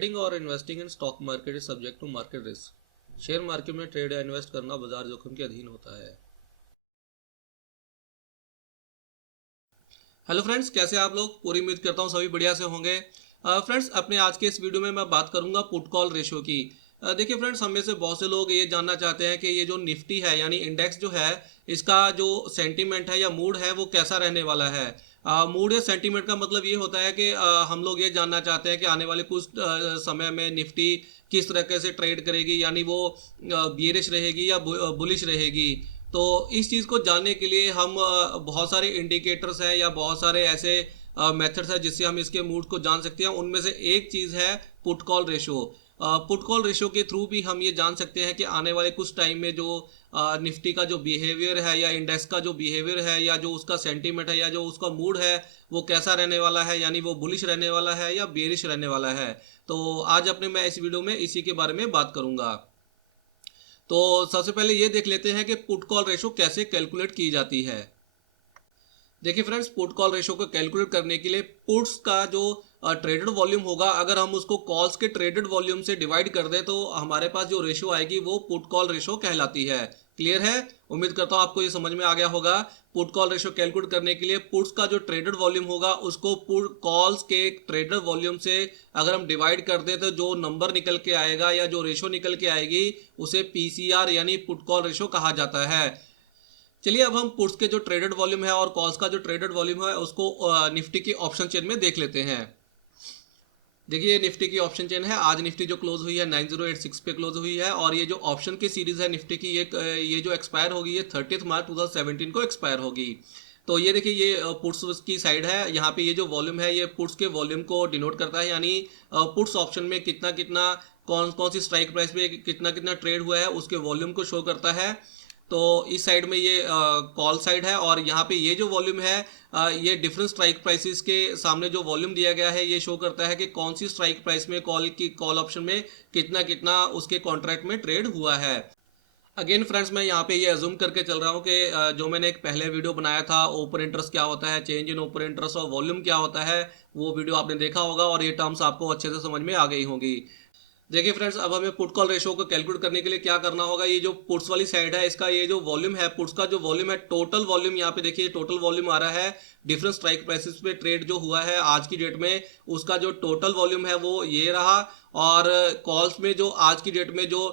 Trading और investing in stock market is subject to market risk. Share market में trade या invest करना बाजार जोखिम के अधीन होता है। हेलो फ्रेंड्स, कैसे आप लोग? पूरी उम्मीद करता हूँ सभी बढ़िया से होंगे। फ्रेंड्स, अपने आज के इस वीडियो में मैं बात करूंगा पुट कॉल रेशियो की। देखिए फ्रेंड्स, हम में से बहुत से लोग ये जानना चाहते हैं कि ये जो निफ्टी है यानी इंडेक्स जो है, इसका जो सेंटीमेंट है या मूड है वो कैसा रहने वाला है। मूड या सेंटीमेंट का मतलब ये होता है कि हम लोग ये जानना चाहते हैं कि आने वाले कुछ समय में निफ्टी किस तरीके से ट्रेड करेगी, यानी वो बियरिश रहेगी या बुलिश रहेगी। तो इस चीज़ को जानने के लिए हम बहुत सारे इंडिकेटर्स हैं या बहुत सारे ऐसे मेथड्स हैं जिससे हम इसके मूड को जान सकते हैं। उनमें से एक चीज़ है put call ratio. Put call ratio के थ्रू भी हम ये जान सकते हैं कि आने वाले कुछ टाइम में जो निफ्टी का जो बिहेवियर है या इंडेक्स का जो बिहेवियर है या जो उसका सेंटीमेंट है या जो उसका मूड है वो कैसा रहने वाला है, यानी वो बुलिश रहने वाला है या बेरिश रहने वाला है। तो आज अपने मैं इस वीडियो में इसी के बारे में बात करूंगा। तो सबसे पहले ये देख लेते हैं कि पुट कॉल रेशो कैसे कैलकुलेट की जाती है। देखिए फ्रेंड्स, पुट कॉल रेशो को कैलकुलेट करने के लिए पुट्स का जो ट्रेडेड वॉल्यूम होगा, अगर हम उसको कॉल्स के ट्रेडेड वॉल्यूम से डिवाइड कर दें तो हमारे पास जो रेशो आएगी वो पुट कॉल रेशो कहलाती है। क्लियर है? उम्मीद करता हूं आपको ये समझ में आ गया होगा। पुट कॉल रेशो कैलकुलेट करने के लिए पुट्स का जो ट्रेडेड वॉल्यूम होगा उसको पुट कॉल्स के ट्रेडेड वॉल्यूम से अगर हम डिवाइड कर दें तो जो नंबर निकल के आएगा या जो रेशो निकल के आएगी उसे पीसीआर यानी पुट कॉल रेशो कहा जाता है। चलिए अब हम पुट्स के जो ट्रेडेड वॉल्यूम है और कॉल्स का जो ट्रेडेड वॉल्यूम है उसको निफ्टी की ऑप्शन चेन में देख लेते हैं। देखिए, निफ्टी की ऑप्शन चेन है। आज निफ्टी जो क्लोज हुई है 9086 पे क्लोज हुई है और ये जो ऑप्शन की सीरीज है निफ्टी की ये जो एक्सपायर होगी ये 30 मार्च 2017 को एक्सपायर होगी। तो ये देखिए, ये पुट्स की साइड है। यहाँ पे ये जो वॉल्यूम है ये पुट्स के वॉल्यूम को डिनोट करता है, यानी पुट्स ऑप्शन में कितना कितना कौन कौन सी स्ट्राइक प्राइस पे कितना कितना ट्रेड हुआ है उसके वॉल्यूम को शो करता है। तो इस साइड में ये कॉल साइड है और यहाँ पे ये जो वॉल्यूम है ये डिफरेंट स्ट्राइक प्राइसेस के सामने जो वॉल्यूम दिया गया है ये शो करता है कि कौन सी स्ट्राइक प्राइस में कॉल ऑप्शन में कितना कितना उसके कॉन्ट्रैक्ट में ट्रेड हुआ है। अगेन फ्रेंड्स, मैं यहाँ पे ये अज्यूम करके चल रहा हूँ कि जो मैंने एक पहले वीडियो बनाया था ओपन इंटरेस्ट क्या होता है, चेंज इन ओपन इंटरेस्ट और वॉल्यूम क्या होता है, वो वीडियो आपने देखा होगा और ये टर्म्स आपको अच्छे से समझ में आ गई होंगी। देखिए फ्रेंड्स, अब हमें पुट कॉल रेशो को कैलकुलेट करने के लिए क्या करना होगा। ये जो पुट्स वाली साइड है इसका ये जो वॉल्यूम है, पुट्स का जो वॉल्यूम है, टोटल वॉल्यूम यहाँ पे देखिए टोटल वॉल्यूम आ रहा है। डिफरेंट स्ट्राइक प्राइसेस पे ट्रेड जो हुआ है आज की डेट में उसका जो टोटल वॉल्यूम है वो ये रहा। और कॉल्स में जो आज की डेट में जो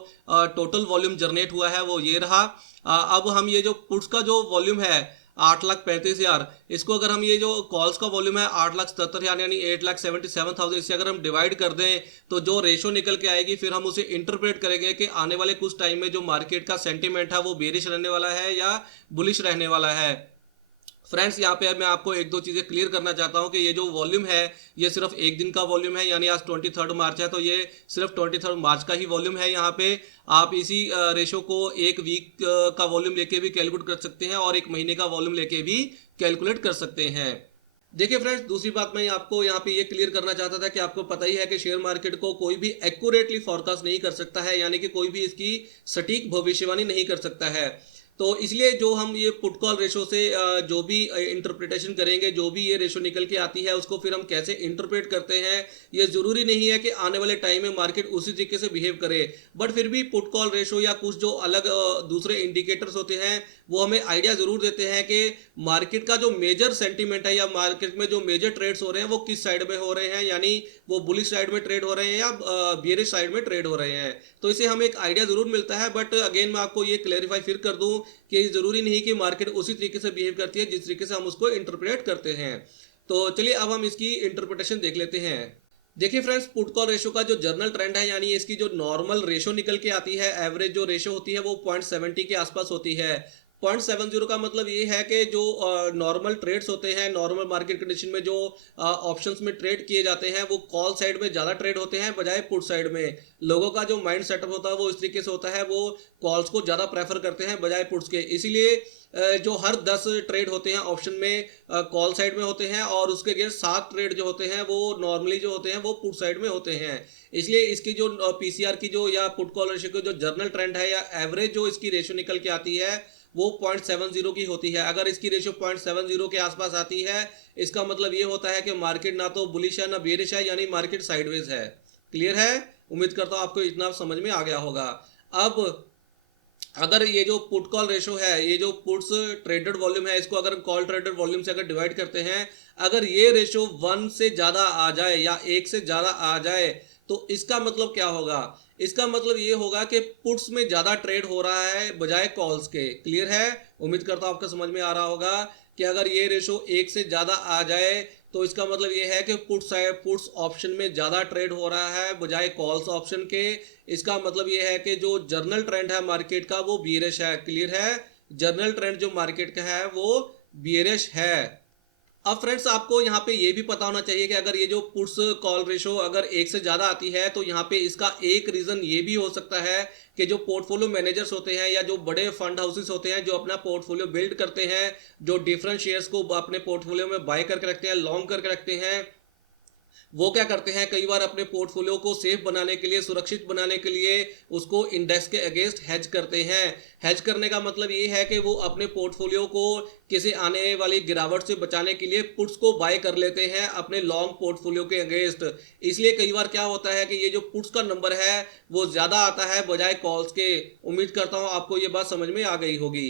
टोटल वॉल्यूम जनरेट हुआ है वो ये रहा। अब हम ये जो पुट्स का जो वॉल्यूम है 8,35,000, इसको अगर हम ये जो कॉल्स का वॉल्यूम है 8,77,000 यानी 8,77,000 इससे अगर हम डिवाइड कर दें तो जो रेशो निकल के आएगी फिर हम उसे इंटरप्रेट करेंगे कि आने वाले कुछ टाइम में जो मार्केट का सेंटीमेंट है वो बेरिश रहने वाला है या बुलिश रहने वाला है। फ्रेंड्स, यहाँ पे मैं आपको एक दो चीज़ें क्लियर करना चाहता हूँ कि ये जो वॉल्यूम है ये सिर्फ एक दिन का वॉल्यूम है, यानी आज 23 मार्च है तो ये सिर्फ 23 मार्च का ही वॉल्यूम है। यहाँ पे आप इसी रेशो को एक वीक का वॉल्यूम लेके भी कैलकुलेट कर सकते हैं और एक महीने का वॉल्यूम लेके भी कैलकुलेट कर सकते हैं। देखिए फ्रेंड्स, दूसरी बात मैं आपको यहाँ पे ये क्लियर करना चाहता था कि आपको पता ही है कि शेयर मार्केट को कोई भी एक्यूरेटली फॉरकास्ट नहीं कर सकता है, यानी कि कोई भी इसकी सटीक भविष्यवाणी नहीं कर सकता है। तो इसलिए जो हम ये पुट कॉल रेशो से जो भी इंटरप्रिटेशन करेंगे, जो भी ये रेशो निकल के आती है उसको फिर हम कैसे इंटरप्रेट करते हैं, ये जरूरी नहीं है कि आने वाले टाइम में मार्केट उसी तरीके से बिहेव करे। बट फिर भी पुट कॉल रेशो या कुछ जो अलग दूसरे इंडिकेटर्स होते हैं वो हमें आइडिया जरूर देते हैं कि मार्केट का जो मेजर सेंटीमेंट है या मार्केट में जो मेजर ट्रेड्स हो रहे हैं वो किस साइड में हो रहे हैं, यानी वो बुलिश साइड में ट्रेड हो रहे हैं या बियरिश साइड में ट्रेड हो रहे हैं। तो इसे हमें एक आइडिया जरूर मिलता है। बट अगेन मैं आपको ये क्लेरिफाई फिर कर दूं कि जरूरी नहीं कि मार्केट उसी तरीके से बिहेव करती है जिस तरीके से हम उसको इंटरप्रेट करते हैं। तो चलिए अब हम इसकी इंटरप्रिटेशन देख लेते हैं। देखिए फ्रेंड्स, पुट कॉल रेशो का जो जर्नल ट्रेंड है यानी इसकी जो नॉर्मल रेशो निकल के आती है, एवरेज जो रेशो होती है वो 0.70 के आसपास होती है। 0.70 का मतलब ये है कि जो नॉर्मल ट्रेड्स होते हैं, नॉर्मल मार्केट कंडीशन में जो ऑप्शंस में ट्रेड किए जाते हैं वो कॉल साइड में ज़्यादा ट्रेड होते हैं बजाय पुट साइड में। लोगों का जो माइंड सेटअप होता है वो इस तरीके से होता है, वो कॉल्स को ज़्यादा प्रेफर करते हैं बजाय पुट्स के। इसीलिए जो हर 10 ट्रेड होते हैं ऑप्शन में कॉल साइड में होते हैं और उसके अगेंस्ट 7 ट्रेड जो होते हैं वो नॉर्मली जो होते हैं वो पुट साइड में होते हैं। इसलिए इसकी जो पीसीआर की जो या पुट कॉल रेशो की जो जर्नल ट्रेंड है या एवरेज जो इसकी रेशो निकल के आती है वो 0.70 की होती है। अगर इसकी रेशो 0.70 के आसपास आती है इसका मतलब ये होता है कि मार्केट ना तो बुलिश है ना बेरिश है, यानी मार्केट साइडवेज है। क्लियर है? उम्मीद करता हूं आपको इतना समझ में आ गया होगा। अब अगर ये जो पुट कॉल रेशो है, ये जो पुट्स ट्रेडेड वॉल्यूम है, इसको अगर कॉल ट्रेडेड वॉल्यूम से अगर डिवाइड करते हैं, अगर ये रेशो 1 से ज़्यादा आ जाए या 1 से ज़्यादा आ जाए, तो इसका मतलब क्या होगा? इसका मतलब ये होगा कि पुट्स में ज़्यादा ट्रेड हो रहा है बजाय कॉल्स के। क्लियर है? उम्मीद करता हूँ आपको समझ में आ रहा होगा कि अगर ये रेशो 1 से ज़्यादा आ जाए तो इसका मतलब ये है कि पुट्स ऑप्शन में ज़्यादा ट्रेड हो रहा है बजाय कॉल्स ऑप्शन के। इसका मतलब ये है कि जो जर्नल ट्रेंड है मार्केट का वो बियरिश है। क्लियर है? जर्नल ट्रेंड जो मार्केट का है वो बियरिश है। अब फ्रेंड्स आपको यहाँ पे ये भी पता होना चाहिए कि अगर ये जो पुट्स कॉल रेशो अगर 1 से ज़्यादा आती है तो यहाँ पे इसका एक रीज़न ये भी हो सकता है कि जो पोर्टफोलियो मैनेजर्स होते हैं या जो बड़े फंड हाउसेस होते हैं जो अपना पोर्टफोलियो बिल्ड करते हैं, जो डिफरेंट शेयर्स को अपने पोर्टफोलियो में बाय करके रखते हैं, लॉन्ग करके रखते हैं, वो क्या करते हैं कई बार अपने पोर्टफोलियो को सेफ बनाने के लिए, सुरक्षित बनाने के लिए उसको इंडेक्स के अगेंस्ट हेज करते हैं। हेज करने का मतलब ये है कि वो अपने पोर्टफोलियो को किसी आने वाली गिरावट से बचाने के लिए पुट्स को बाय कर लेते हैं अपने लॉन्ग पोर्टफोलियो के अगेंस्ट। इसलिए कई बार क्या होता है कि ये जो पुट्स का नंबर है वो ज़्यादा आता है बजाय कॉल्स के। उम्मीद करता हूँ आपको ये बात समझ में आ गई होगी।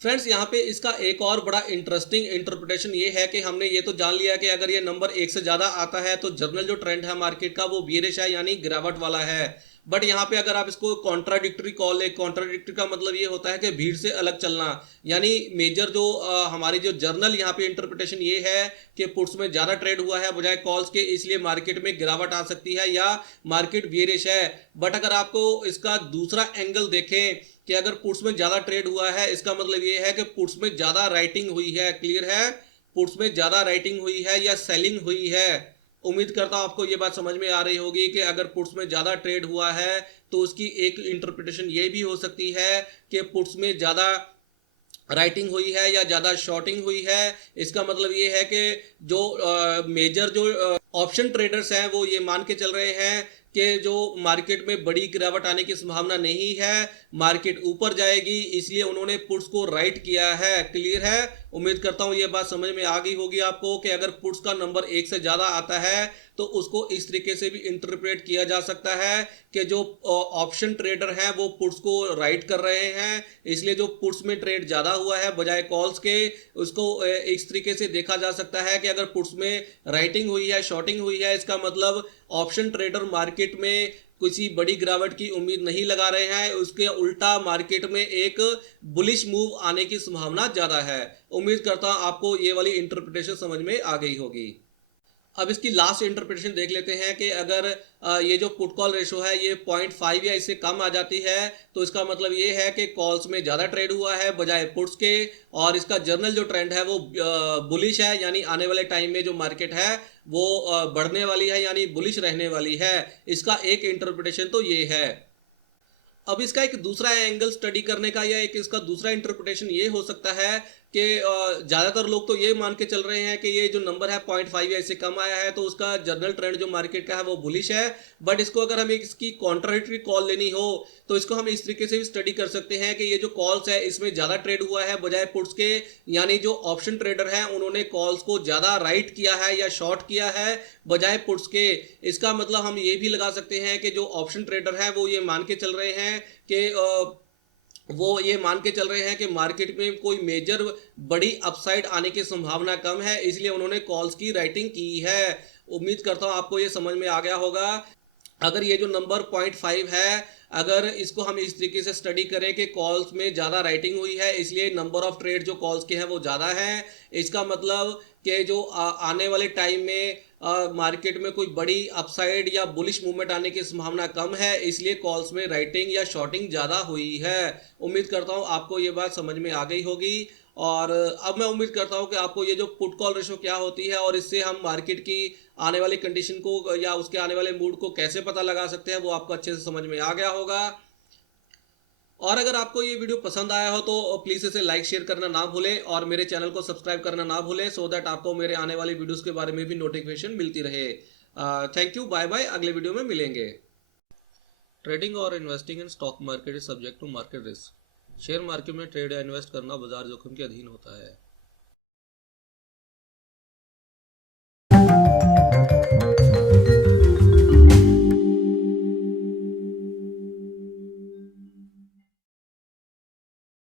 फ्रेंड्स यहाँ पे इसका एक और बड़ा इंटरेस्टिंग इंटरप्रिटेशन ये है कि हमने ये तो जान लिया कि अगर ये नंबर 1 से ज़्यादा आता है तो जर्नल जो ट्रेंड है मार्केट का वो बियरिश है यानी गिरावट वाला है। बट यहाँ पे अगर आप इसको कॉन्ट्राडिक्टरी कॉल, एक कॉन्ट्राडिक्टरी का मतलब ये होता है कि भीड़ से अलग चलना, यानी मेजर जो हमारी जो जर्नल यहाँ पे इंटरप्रिटेशन ये है कि पुट्स में ज़्यादा ट्रेड हुआ है बजाय कॉल्स के, इसलिए मार्केट में गिरावट आ सकती है या मार्केट बियरिश है। बट अगर आपको इसका दूसरा एंगल देखें कि अगर पुट्स में ज्यादा ट्रेड हुआ है, इसका मतलब ये है कि पुट्स में ज्यादा राइटिंग हुई है। क्लियर है? पुट्स में ज्यादा राइटिंग हुई है या सेलिंग हुई है। उम्मीद करता हूं आपको ये बात समझ में आ रही होगी कि अगर पुट्स में ज्यादा ट्रेड हुआ है तो उसकी एक इंटरप्रिटेशन ये भी हो सकती है कि पुट्स में ज्यादा राइटिंग हुई है या ज़्यादा शॉर्टिंग हुई है। इसका मतलब ये है कि जो मेजर जो ऑप्शन ट्रेडर्स हैं वो ये मान के चल रहे हैं कि जो मार्केट में बड़ी गिरावट आने की संभावना नहीं है, मार्केट ऊपर जाएगी, इसलिए उन्होंने पुट्स को राइट किया है। क्लियर है? उम्मीद करता हूँ ये बात समझ में आ गई होगी आपको कि अगर पुट्स का नंबर 1 से ज़्यादा आता है तो उसको इस तरीके से भी इंटरप्रेट किया जा सकता है कि जो ऑप्शन ट्रेडर हैं वो पुट्स को राइट कर रहे हैं, इसलिए जो पुट्स में ट्रेड ज़्यादा हुआ है बजाय कॉल्स के, उसको इस तरीके से देखा जा सकता है कि अगर पुट्स में राइटिंग हुई है, शॉर्टिंग हुई है, इसका मतलब ऑप्शन ट्रेडर मार्केट में किसी बड़ी गिरावट की उम्मीद नहीं लगा रहे हैं, उसके उल्टा मार्केट में एक बुलिश मूव आने की संभावना ज़्यादा है। उम्मीद करता हूं आपको ये वाली इंटरप्रिटेशन समझ में आ गई होगी। अब इसकी लास्ट इंटरप्रिटेशन देख लेते हैं कि अगर ये जो पुट कॉल रेशो है ये 0.5 या इससे कम आ जाती है तो इसका मतलब ये है कि कॉल्स में ज़्यादा ट्रेड हुआ है बजाय पुट्स के, और इसका जर्नल जो ट्रेंड है वो बुलिश है, यानी आने वाले टाइम में जो मार्केट है वो बढ़ने वाली है यानी बुलिश रहने वाली है। इसका एक इंटरप्रिटेशन तो ये है। अब इसका एक दूसरा एंगल स्टडी करने का या एक इसका दूसरा इंटरप्रिटेशन ये हो सकता है कि ज़्यादातर लोग तो ये मान के चल रहे हैं कि ये जो नंबर है 0.5 या इससे कम आया है तो उसका जर्नल ट्रेंड जो मार्केट का है वो बुलिश है। बट इसको अगर हमें इसकी कॉन्ट्राडिक्टरी कॉल लेनी हो तो इसको हम इस तरीके से भी स्टडी कर सकते हैं कि ये जो कॉल्स है इसमें ज़्यादा ट्रेड हुआ है बजाय पुट्स के, यानी जो ऑप्शन ट्रेडर हैं उन्होंने कॉल्स को ज़्यादा राइट किया है या शॉर्ट किया है बजाय पुट्स के। इसका मतलब हम ये भी लगा सकते हैं कि जो ऑप्शन ट्रेडर हैं वो ये मान के चल रहे हैं कि वो ये मान के चल रहे हैं कि मार्केट में कोई मेजर बड़ी अपसाइड आने की संभावना कम है, इसलिए उन्होंने कॉल्स की राइटिंग की है। उम्मीद करता हूं आपको ये समझ में आ गया होगा। अगर ये जो नंबर 0.5 है, अगर इसको हम इस तरीके से स्टडी करें कि कॉल्स में ज़्यादा राइटिंग हुई है इसलिए नंबर ऑफ ट्रेड जो कॉल्स के हैं वो ज़्यादा है, इसका मतलब कि जो आने वाले टाइम में मार्केट में कोई बड़ी अपसाइड या बुलिश मूवमेंट आने की संभावना कम है, इसलिए कॉल्स में राइटिंग या शॉर्टिंग ज़्यादा हुई है। उम्मीद करता हूँ आपको ये बात समझ में आ गई होगी। और अब मैं उम्मीद करता हूँ कि आपको ये जो पुट कॉल रेशो क्या होती है और इससे हम मार्केट की आने वाली कंडीशन को या उसके आने वाले मूड को कैसे पता लगा सकते हैं वो आपको अच्छे से समझ में आ गया होगा। और अगर आपको ये वीडियो पसंद आया हो तो प्लीज़ इसे लाइक शेयर करना ना भूलें और मेरे चैनल को सब्सक्राइब करना ना भूलें, सो दैट आपको मेरे आने वाली वीडियोस के बारे में भी नोटिफिकेशन मिलती रहे। थैंक यू, बाय बाय, अगले वीडियो में मिलेंगे। ट्रेडिंग और investing in stock market is subject to market risk. Share market में ट्रेड या इन्वेस्ट करना बाजार जोखिम के अधीन होता है।